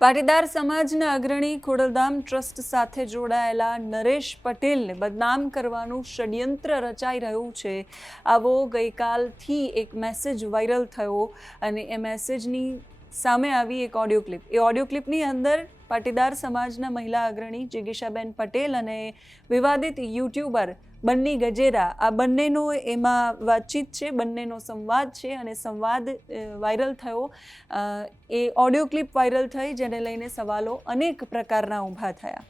પાટીદાર સમાજના અગ્રણી ખોડલધામ ટ્રસ્ટ સાથે જોડાયેલા નરેશ પટેલને બદનામ કરવાનું ષડયંત્ર રચાઈ રહ્યું છે. આવો ગઈકાલથી એક મેસેજ વાયરલ થયો અને એ મેસેજની સામે આવી એક ઓડિયો ક્લિપ એ ઓડિયો ક્લિપની અંદર પાટીદાર સમાજના મહિલા અગ્રણી જિગીશાબેન પટેલ અને વિવાદિત યુટ્યુબર બન્ની ગજેરા. આ બંનેનો એમાં વાતચીત છે, બંનેનો સંવાદ છે અને સંવાદ વાયરલ થયો. એ ઓડિયો ક્લિપ વાયરલ થઈ, જેને લઈને સવાલો અનેક પ્રકારના ઊભા થયા.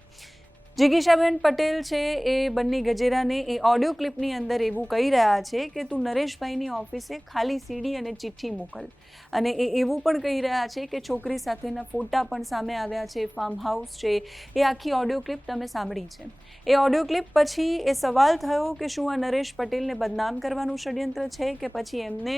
જિગીશાબેન પટેલ છે એ બંને ગજેરાને એ ઓડિયો ક્લિપની અંદર એવું કહી રહ્યા છે કે તું નરેશભાઈની ઓફિસે ખાલી સીડી અને ચિઠ્ઠી મોકલ. અને એ એવું પણ કહી રહ્યા છે કે છોકરી સાથેના ફોટા પણ સામે આવ્યા છે ફાર્મ હાઉસ છે. એ આખી ઓડિયો ક્લિપ તમે સાંભળી છે. એ ઓડિયો ક્લિપ પછી એ સવાલ થયો કે શું આ નરેશ પટેલને બદનામ કરવાનું ષડયંત્ર છે કે પછી એમને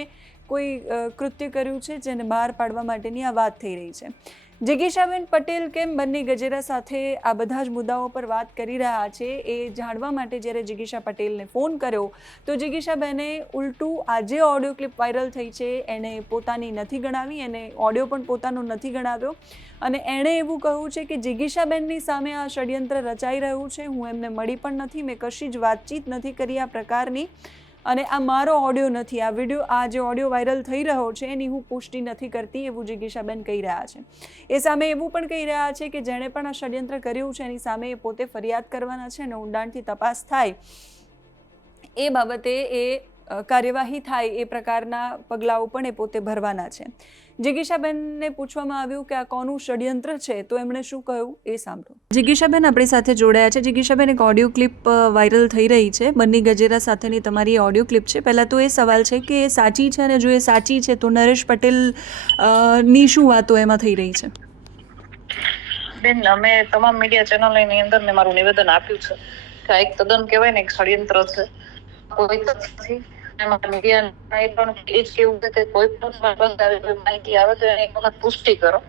કોઈ કૃત્ય કર્યું છે જેને બહાર પાડવા માટેની આ વાત થઈ રહી છે? જિગીશાબેન પટેલ કેમ બંને ગજેરા સાથે આ બધા જ મુદ્દાઓ પર વાત કરી રહ્યા છે એ જાણવા માટે જ્યારે જિગીશા પટેલને ફોન કર્યો, તો જિગીશાબેને ઉલટું આજે ઓડિયો ક્લિપ વાયરલ થઈ છે. એણે પોતાની નથી ગણાવી, એને ઓડિયો પણ પોતાનો નથી ગણાવ્યો. અને એણે એવું કહ્યું છે કે જિગીશાબેનની સામે આ ષડયંત્ર રચાઈ રહ્યું છે. હું એમને મળી પણ નથી, મેં કશી જ વાતચીત નથી કરી આ પ્રકારની. અને આ મારો ઓડિયો નથી, આ વીડિયો આ જે ઓડિયો વાયરલ થઈ રહ્યો છે, એની હું પુષ્ટિ નથી કરતી, એવું જિગીશાબેન કહી રહ્યા છે. એ સામે એવું પણ કહી રહ્યા છે કે જેણે પણ આ ષડયંત્ર કર્યું છે, એની સામે એ પોતે ફરિયાદ કરવાના છે અને ઊંડાણથી તપાસ થાય. એ બાબતે એ કાર્યવાહી થાય એ પ્રકારના પગલાઓ પણ એ પોતે ભરવાના છે. જિગીશાબેનને પૂછવામાં આવ્યું કે આ કોનું ષડયંત્ર છે, તો એમણે શું કહ્યું એ સાંભળો. જિગીશાબેન આપણી સાથે જોડાયા છે. જિગીશાબેન, એક ઓડિયો ક્લિપ વાયરલ થઈ રહી છે. બન્ની ગજેરા સાથેની તમારી ઓડિયો ક્લિપ છે. પહેલાં તો એ સવાલ છે કે એ સાચી છે અને જો એ સાચી છે, તો નરેશ પટેલની શું વાતો એમાં થઈ રહી છે? બેન, અમે તમામ મીડિયા ચેનલોની અંદર મેં મારું નિવેદન આપ્યું છે કે આ એક તદ્દન કહેવાય ને એક ષડયંત્ર છે. કોઈ તથ્ય માહિતી આવે તો એક પુષ્ટિ કરો.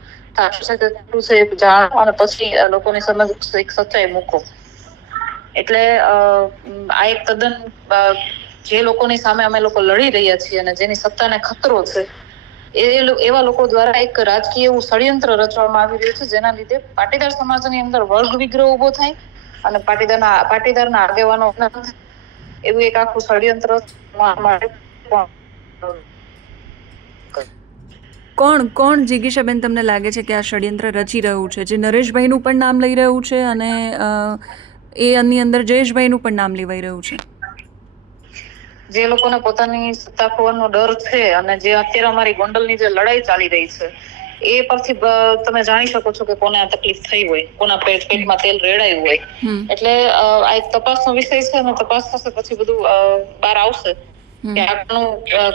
જાણો અને પછી લોકોની સમજ એક સચ્ચાઈ મૂકો. એટલે આ એક તદ્દન જે લોકોની સામે અમે લોકો લડી રહ્યા છીએ અને જેની સત્તાને ખતરો છે, એ એવા લોકો દ્વારા એક રાજકીય એવું ષડયંત્ર રચવામાં આવી રહ્યું છે, જેના લીધે પાટીદાર સમાજની અંદર વર્ગ વિગ્રહ ઊભો થાય અને પાટીદારના પાટીદારના આગેવાનો એવું એક આખું ષડયંત્ર કોણ કોણ જિગીશાબેન તમને લાગે છે કે આ ષડયંત્ર રચી રહ્યું છે? જે નરેશભાઈનું પણ નામ લઈ રહ્યું છે અને એ એની અંદર જયેશભાઈનું પણ નામ લેવાઈ રહ્યું છે? જે લોકોને પોતાની સત્તા ખોવાનો ડર છે અને જે અત્યારે અમારી ગોંડલની જે લડાઈ ચાલી રહી છે એ પરથી તમે જાણી શકો છો કે કોને આ તકલીફ થઈ હોય. કોના પેટ પેટમાં તેલ રેડાયું હોય. એટલે આ એક તપાસનો વિષય છે અને તપાસ થશે પછી બધું બહાર આવશે. કે આપણું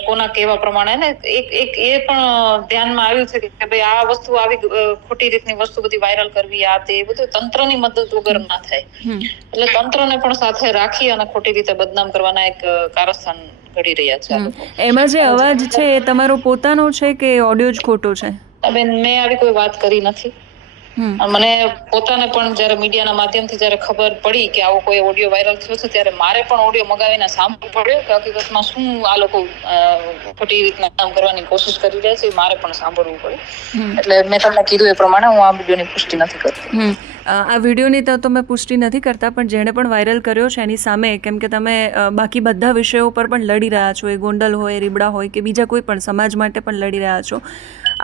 કોના કેવા પ્રમાણે. ને એક એક એ પણ ધ્યાનમાં આવ્યું છે કે ભાઈ આ વસ્તુ આવી ખોટી રીતની વસ્તુ બધી વાયરલ કરવી આ તે બધું તંત્રની મદદ વગર ના થાય. એટલે તંત્રને પણ સાથે રાખી અને ખોટી રીતે બદનામ કરવાના એક કારસ્થાન ઘડી રહ્યા છે એમાં જે અવાજ છે એ તમારો પોતાનો છે કે ઓડિયો જ ખોટો છે? બેન મેં આવી કોઈ વાત કરી નથી. મને પોતાને પણ જયારે મીડિયાના માધ્યમથી જ્યારે ખબર પડી કે આવો કોઈ ઓડિયો વાયરલ થયો છે ત્યારે મારે પણ ઓડિયો મગાવીને સાંભળવું પડ્યો કે હકીકતમાં શું આ લોકો ખોટી રીતના કામ કરવાની કોશિશ કરી રહ્યા છે મારે પણ સાંભળવું પડ્યું એટલે મેં તમને કીધું એ પ્રમાણે હું આ વિડીયોની પુષ્ટિ નથી કરતી. આ વિડીયોની તો તમે પુષ્ટિ નથી કરતા પણ જેણે પણ વાયરલ કર્યો છે એની સામે કેમ કે તમે બાકી બધા વિષયો પર પણ લડી રહ્યા છો. એ ગોંડલ હોય રીબડા હોય કે બીજા કોઈ પણ સમાજ માટે પણ લડી રહ્યા છો.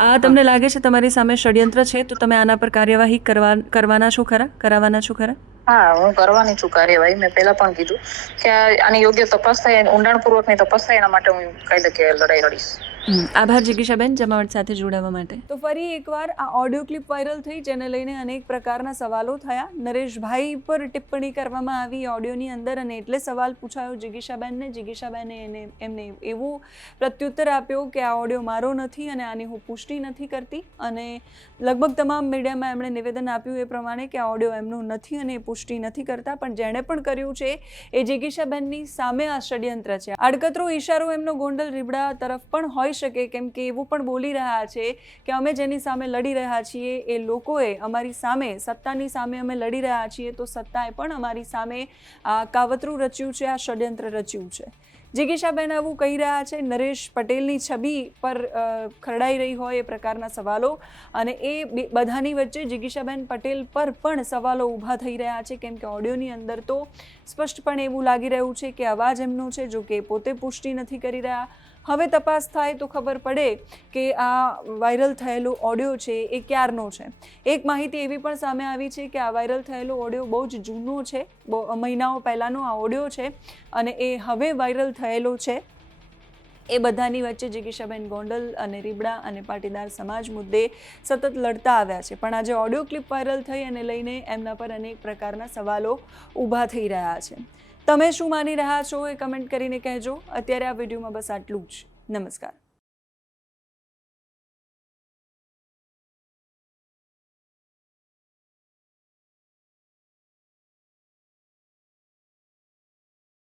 આ તમને લાગે છે તમારી સામે ષડયંત્ર છે તો તમે આના પર કાર્યવાહી કરવા કરવાના છો ખરા? કરાવવાના છો ખરા? હા હું કરવાની છું કાર્યવાહી. મેં પહેલા પણ કીધું કે આની યોગ્ય તપાસ થાય ઊંડાણપૂર્વકની તપાસ થાય એના માટે હું કાયદાકીય લડાઈ લડીશ. આભાર જિગીશાબેન જમાવટ સાથે જોડાવા માટે. તો ફરી એકવાર આ ઓડિયો ક્લિપ વાયરલ થઈ જેને લઈને અનેક પ્રકારના સવાલો થયા. નરેશભાઈ પર ટિપ્પણી કરવામાં આવી ઓડિયોની અંદર અને એટલે સવાલ પૂછાયો જિગીશાબેનને. જિગીશાબેને એને એમને એવું પ્રત્યુત્તર આપ્યો કે આ ઓડિયો મારો નથી અને આની હું પુષ્ટિ નથી કરતી. અને લગભગ તમામ મીડિયામાં એમણે નિવેદન આપ્યું એ પ્રમાણે કે આ ઓડિયો એમનું નથી અને એ પુષ્ટિ નથી કરતા. પણ જેણે પણ કર્યું છે, એ જિગીશાબેનની સામે આ ષડયંત્ર છે. આડકતરો ઈશારો એમનો ગોંડલ રીબડા તરફ પણ હોઈ શકે, કેમ કે એવું પણ બોલી રહ્યા છે કે અમે જેની સામે લડી રહ્યા છીએ એ લોકોએ અમારી સામે, સત્તાની સામે અમે લડી રહ્યા છીએ તો સત્તાએ પણ અમારી સામે આ કાવતરું રચ્યું છે, આ ષડયંત્ર રચ્યું છે. જિગીશાબેન આવું કહી રહ્યા છે, નરેશ પટેલની છબી પર ખરડાઈ રહી હોય એ પ્રકારના સવાલો અને એ બધાની વચ્ચે જિગીશાબેન પટેલ પર પણ સવાલો ઊભા થઈ રહ્યા છે, કેમ કે ઓડિયોની અંદર તો સ્પષ્ટપણે એવું લાગી રહ્યું છે કે અવાજ એમનો છે, જો કે પોતે પુષ્ટિ નથી કરી રહ્યા. હવે તપાસ થાય તો ખબર પડે કે આ વાયરલ થયેલો ઓડિયો છે એ ક્યારનો છે. એક માહિતી એવી પણ સામે આવી છે કે આ વાયરલ થયેલો ઓડિયો બહુ જ જૂનો છે મહિનાઓ પહેલાંનો આ ઓડિયો છે અને એ હવે વાયરલ થયેલો છે. એ બધાની વચ્ચે જિગીશાબેન ગોંડલ અને રીબડા અને પાટીદાર સમાજ મુદ્દે સતત લડતા આવ્યા છે. પણ આજે ઓડિયો ક્લિપ વાયરલ થઈ અને લઈને એમના પર અનેક પ્રકારના સવાલો ઊભા થઈ રહ્યા છે. તમે શું માની રહ્યા છો એ કમેન્ટ કરીને કહેજો. અત્યારે આ વિડીયોમાં બસ આટલું જ. નમસ્કાર.